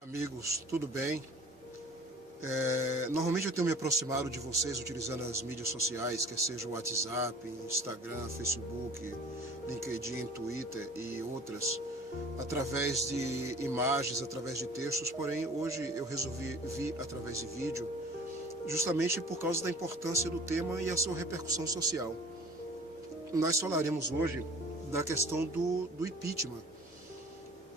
Amigos, tudo bem? Normalmente eu tenho me aproximado de vocês utilizando as mídias sociais, quer seja o WhatsApp, Instagram, Facebook, LinkedIn, Twitter e outras, através de imagens, através de textos, porém hoje eu resolvi vir através de vídeo, justamente por causa da importância do tema e a sua repercussão social. Nós falaremos hoje da questão do impeachment.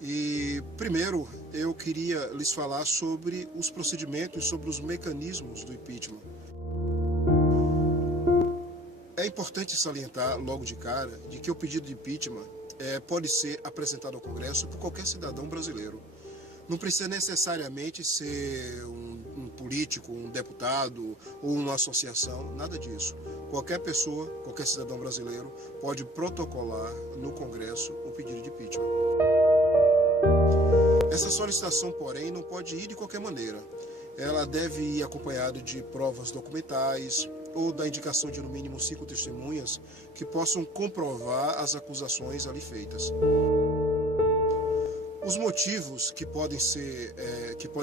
E primeiro eu queria lhes falar sobre os procedimentos, sobre os mecanismos do impeachment. É importante salientar logo de cara de que o pedido de impeachment pode ser apresentado ao Congresso por qualquer cidadão brasileiro. Não precisa necessariamente ser um político, um deputado ou uma associação, nada disso. Qualquer pessoa, qualquer cidadão brasileiro pode protocolar no Congresso o pedido de impeachment. Essa solicitação, porém, não pode ir de qualquer maneira. Ela deve ir acompanhada de provas documentais ou da indicação de no mínimo 5 testemunhas que possam comprovar as acusações ali feitas. Os motivos que podem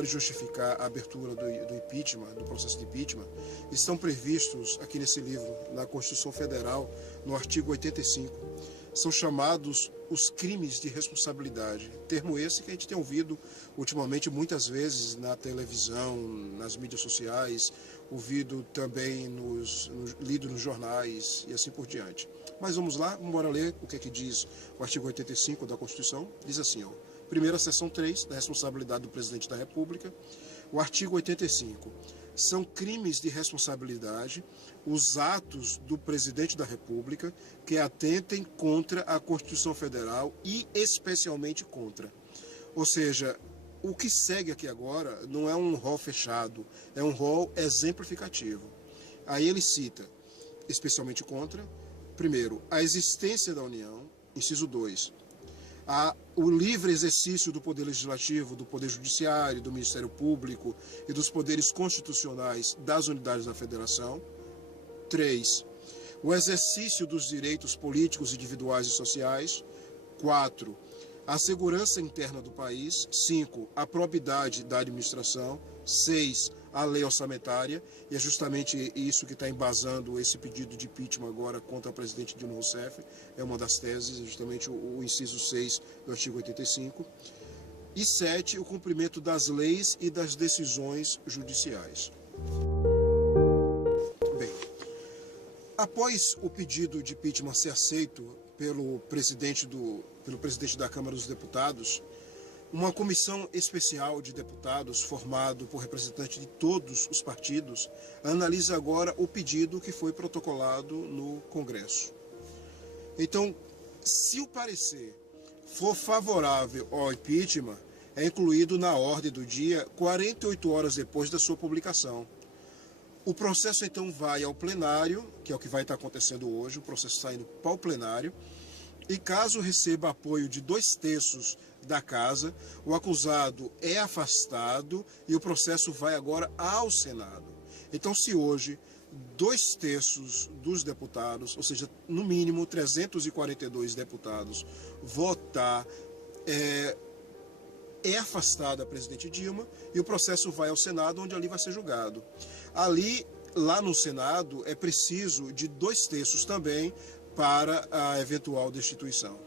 justificar a abertura do impeachment, do processo de impeachment, estão previstos aqui nesse livro, na Constituição Federal, no artigo 85. São chamados os crimes de responsabilidade. Termo esse que a gente tem ouvido ultimamente muitas vezes na televisão, nas mídias sociais, ouvido também lido nos jornais e assim por diante. Mas vamos lá, vamos ler o que diz o artigo 85 da Constituição. Diz assim, ó, primeira seção 3, da responsabilidade do Presidente da República. O artigo 85. São crimes de responsabilidade os atos do Presidente da República que atentem contra a Constituição Federal e especialmente contra. Ou seja, o que segue aqui agora não é um rol fechado, é um rol exemplificativo. Aí ele cita, especialmente contra, primeiro, a existência da União, inciso 2, o livre exercício do Poder Legislativo, do Poder Judiciário, do Ministério Público e dos poderes constitucionais das unidades da Federação. 3. O exercício dos direitos políticos, individuais e sociais. 4. A segurança interna do país. 5. A probidade da administração. 6. A lei orçamentária, e é justamente isso que está embasando esse pedido de impeachment agora contra o presidente Dilma Rousseff, é uma das teses, é justamente o inciso 6 do artigo 85. E 7. O cumprimento das leis e das decisões judiciais. Bem, após o pedido de impeachment ser aceito pelo presidente da Câmara dos Deputados, uma comissão especial de deputados, formado por representantes de todos os partidos, analisa agora o pedido que foi protocolado no Congresso. Então, se o parecer for favorável ao impeachment, é incluído na ordem do dia 48 horas depois da sua publicação. O processo então vai ao plenário, que é o que vai estar acontecendo hoje, o processo está indo para o plenário, e caso receba apoio de 2/3 da casa, o acusado é afastado e o processo vai agora ao Senado. Então, se hoje 2/3 dos deputados, ou seja, no mínimo 342 deputados, votar, é afastada a presidente Dilma e o processo vai ao Senado, onde ali vai ser julgado. Lá no Senado, é preciso de 2/3 também para a eventual destituição.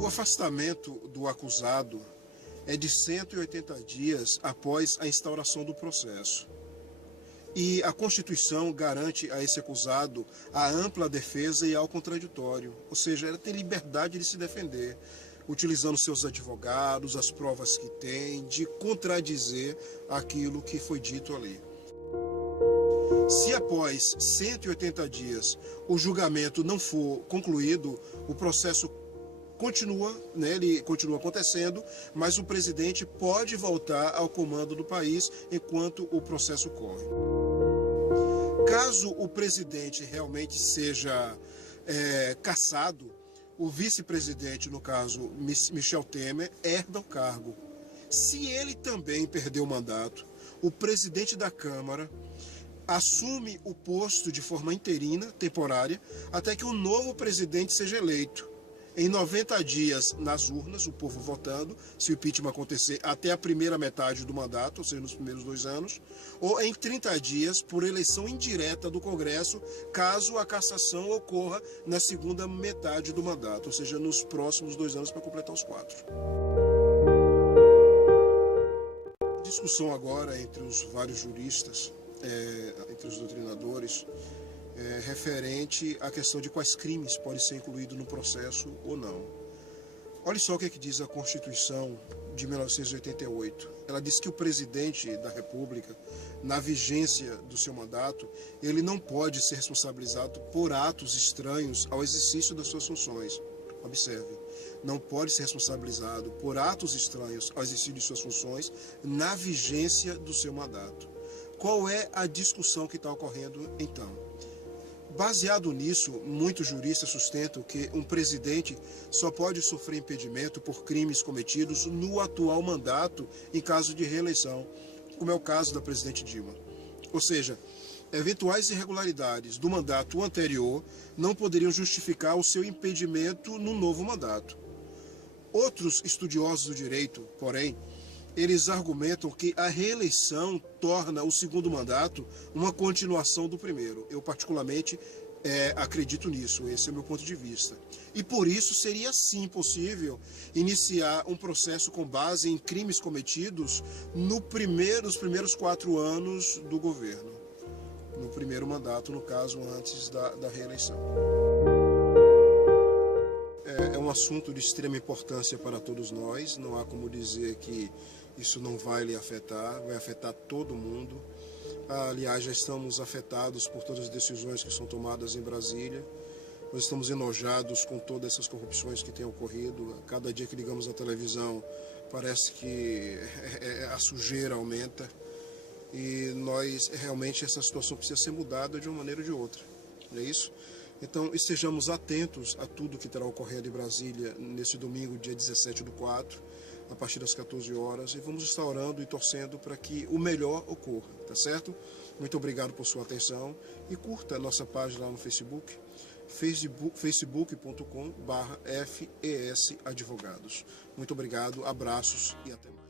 O afastamento do acusado é de 180 dias após a instauração do processo. E a Constituição garante a esse acusado a ampla defesa e ao contraditório, ou seja, ele tem liberdade de se defender, utilizando seus advogados, as provas que tem, de contradizer aquilo que foi dito ali. Se após 180 dias o julgamento não for concluído, o processo continua, ele continua acontecendo, mas o presidente pode voltar ao comando do país enquanto o processo corre. Caso o presidente realmente seja cassado, o vice-presidente, no caso Michel Temer, herda o cargo. Se ele também perder o mandato, o presidente da Câmara assume o posto de forma interina, temporária, até que o novo presidente seja eleito. Em 90 dias nas urnas, o povo votando, se o impeachment acontecer até a primeira metade do mandato, ou seja, nos primeiros 2 anos, ou em 30 dias por eleição indireta do Congresso, caso a cassação ocorra na segunda metade do mandato, ou seja, nos próximos 2 anos para completar os 4. Discussão agora entre os vários juristas, entre os doutrinadores, referente à questão de quais crimes podem ser incluídos no processo ou não. Olha só o que é que diz a Constituição de 1988. Ela diz que o presidente da República, na vigência do seu mandato, ele não pode ser responsabilizado por atos estranhos ao exercício das suas funções. Observe, não pode ser responsabilizado por atos estranhos ao exercício de suas funções na vigência do seu mandato. Qual é a discussão que está ocorrendo então? Baseado nisso, muitos juristas sustentam que um presidente só pode sofrer impedimento por crimes cometidos no atual mandato em caso de reeleição, como é o caso da presidente Dilma. Ou seja, eventuais irregularidades do mandato anterior não poderiam justificar o seu impedimento no novo mandato. Outros estudiosos do direito, porém, eles argumentam que a reeleição torna o segundo mandato uma continuação do primeiro. Eu, particularmente, acredito nisso, esse é o meu ponto de vista. E por isso seria sim possível iniciar um processo com base em crimes cometidos nos primeiros 4 anos do governo. No primeiro mandato, no caso, antes da reeleição. É um assunto de extrema importância para todos nós, não há como dizer que isso não vai lhe afetar, vai afetar todo mundo. Aliás, já estamos afetados por todas as decisões que são tomadas em Brasília. Nós estamos enojados com todas essas corrupções que têm ocorrido. A cada dia que ligamos a televisão, parece que a sujeira aumenta. E realmente, essa situação precisa ser mudada de uma maneira ou de outra. Não é isso? Então, estejamos atentos a tudo que terá ocorrendo em Brasília nesse domingo, dia 17/4, a partir das 14 horas, e vamos estar orando e torcendo para que o melhor ocorra, tá certo? Muito obrigado por sua atenção e curta a nossa página lá no Facebook, facebook.com/FES Advogados. Muito obrigado, abraços e até mais.